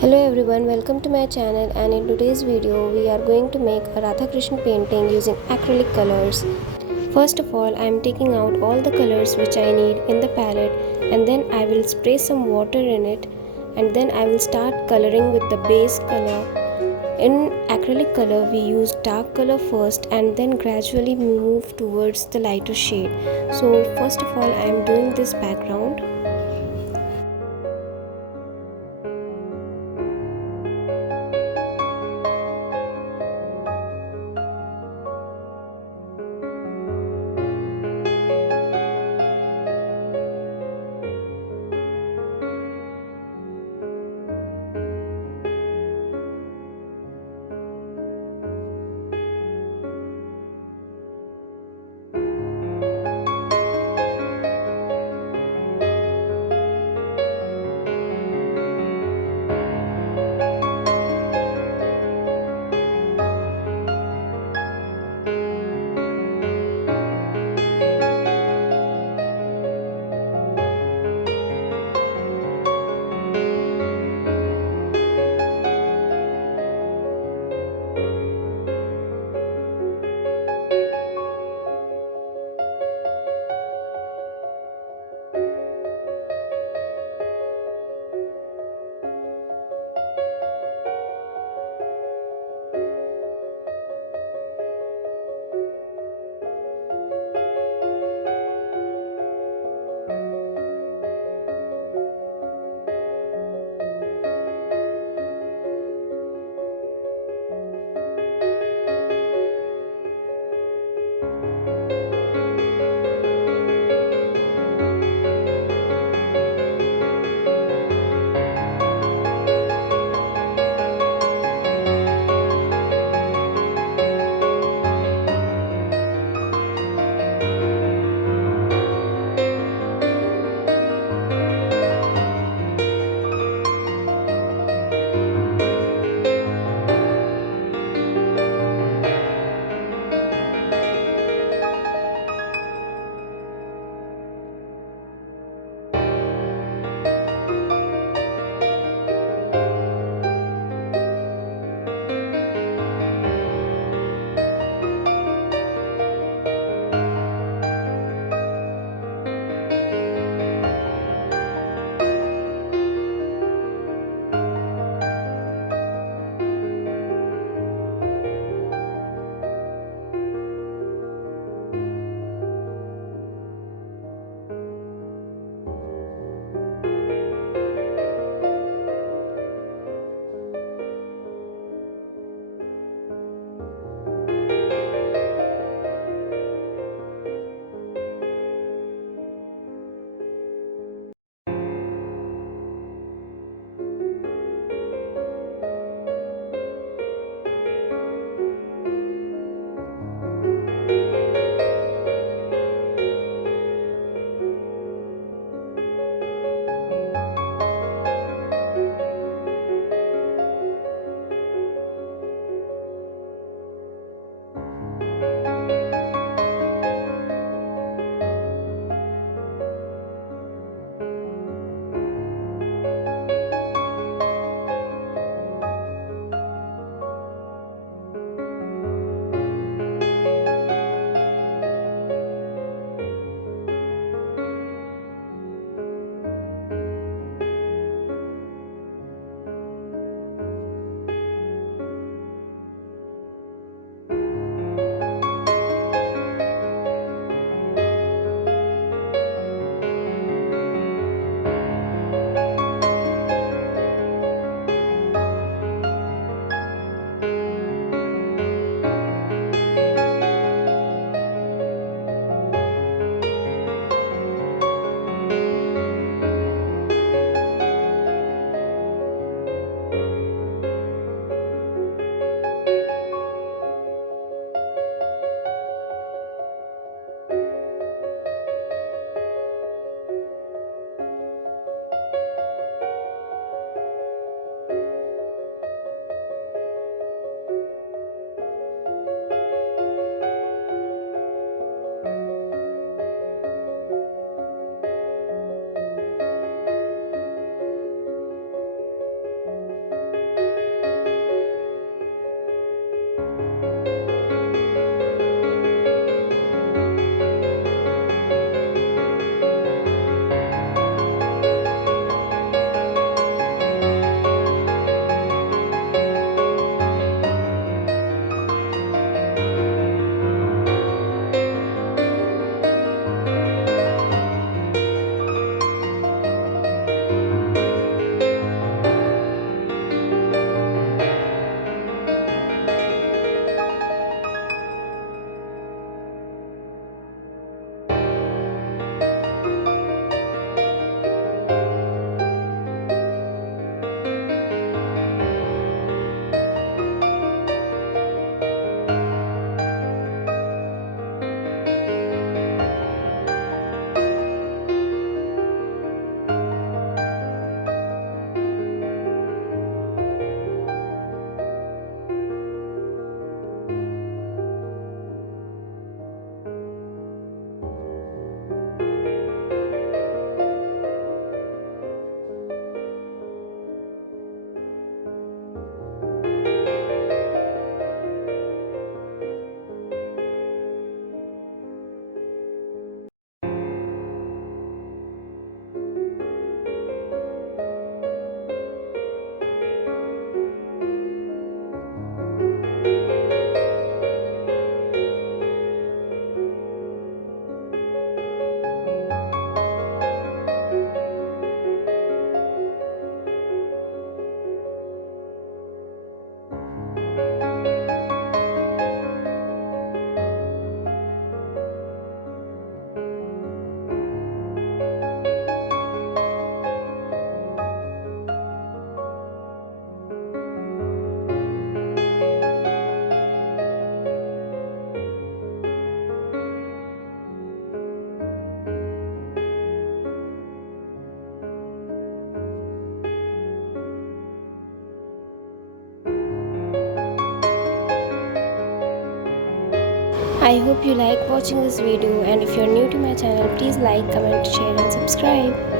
Hello everyone, welcome to my channel, and in today's video we are going to make a Radha Krishna painting using acrylic colors. First of all, I am taking out all the colors which I need in the palette, and then I will spray some water in it, and then I will start coloring with the base color. In acrylic color we use dark color first and then gradually move towards the lighter shade. So first of all I am doing this background. I hope you like watching this video, and if you are new to my channel, please like, comment, share and subscribe.